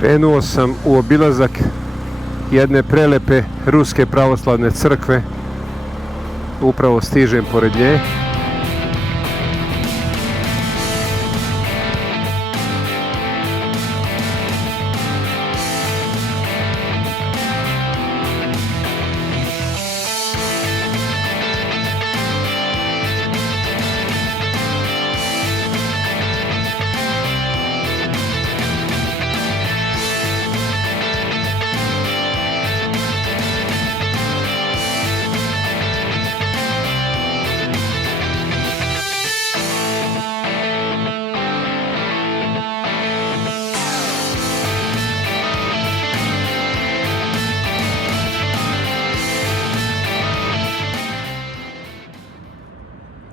Krenuo sam u obilazak jedne prelepe ruske pravoslavne crkve. Upravo stižem pored nje.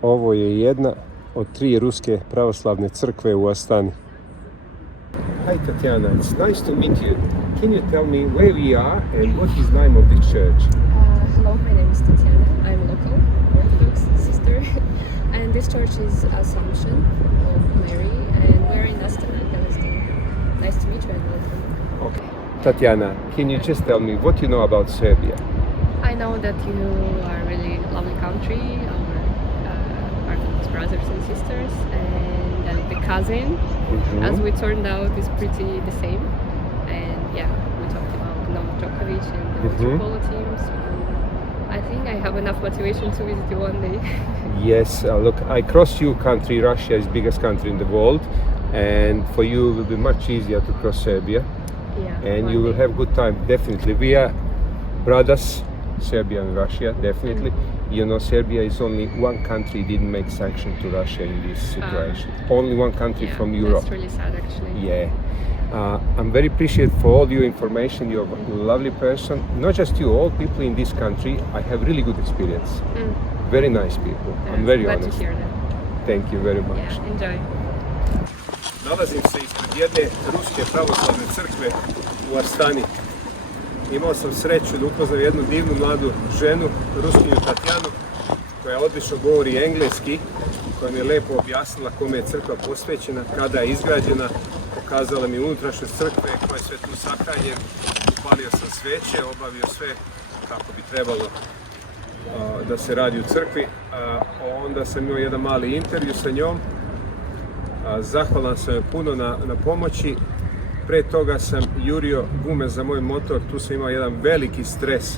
Ovo je jedna od 3 ruske pravoslavne crkve u Astani. Hi Tatiana, it's nice to meet you. Can you tell me where we are and what is the name of the church? Hello, my name is Tatiana. I'm a local Orthodox sister, and this church is Assumption of Mary, and we're in Astana, Kazakhstan. Nice to meet you and welcome. Okay. Tatiana, can you just tell me what you know about Serbia? I know that you are a really lovely country, our Orthodox brothers and sisters, and that the cousin, as we turned out, is pretty the same. And yeah, we talked about Novak Djokovic and the Water team, so I think I have enough motivation to visit you one day. Yes, look, I crossed your country. Russia is the biggest country in the world, and for you it will be much easier to cross Serbia. Yeah, And you will have good time, definitely. We are brothers, Serbia and Russia, definitely. You know, Serbia is only one country didn't make sanction to Russia in this situation. Only one country from Europe. That's really sad, actually. Yeah. I'm very appreciative for all your information. You're a lovely person. Not just you, all people in this country. I have really good experience. Very nice people. I'm very glad honest. to hear that. Thank you very much. Yeah, enjoy. Nalazim se ispred jedne ruske pravoslavne crkve u Astani. Imao sam sreću da upoznam jednu divnu mladu ženu, Ruskinju Tatjanu, koja odlično govori engleski, koja mi je lepo objasnila kome je crkva posvećena, kada je izgrađena, pokazala mi unutrašnjost crkve, koja je sve tu sahranjen, upalio sam sveće, obavio sve kako bi trebalo da se radi u crkvi. Onda sam imao jedan mali intervju sa njom. Zahvalan sam joj puno na pomoći. Pre toga sam jurio gume za moj motor, tu sam imao jedan veliki stres.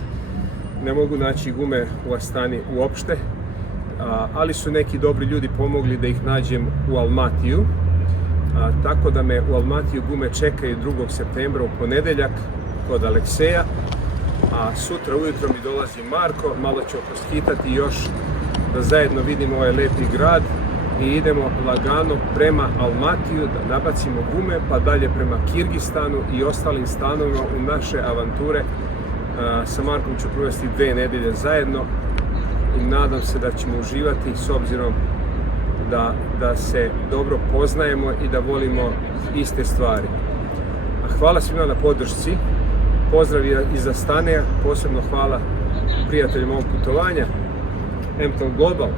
Ne mogu naći gume u Astani uopšte, ali su neki dobri ljudi pomogli da ih nađem u Almatiju. Tako da me u Almatiju gume čekaju 2. septembra u ponedeljak kod Alekseja. A sutra ujutro mi dolazi Marko, malo ću poskitati još da zajedno vidimo ovaj lepi grad i idemo lagano prema Almatiju da nabacimo gume, pa dalje prema Kirgistanu i ostalim stanovima u naše avanture. Sa Markom ću provesti 2 nedelje zajedno i nadam se da ćemo uživati s obzirom da se dobro poznajemo i da volimo iste stvari. Hvala svima na podršci. Pozdrav iz Astaneja, posebno hvala prijateljima ovog putovanja, MTL Global.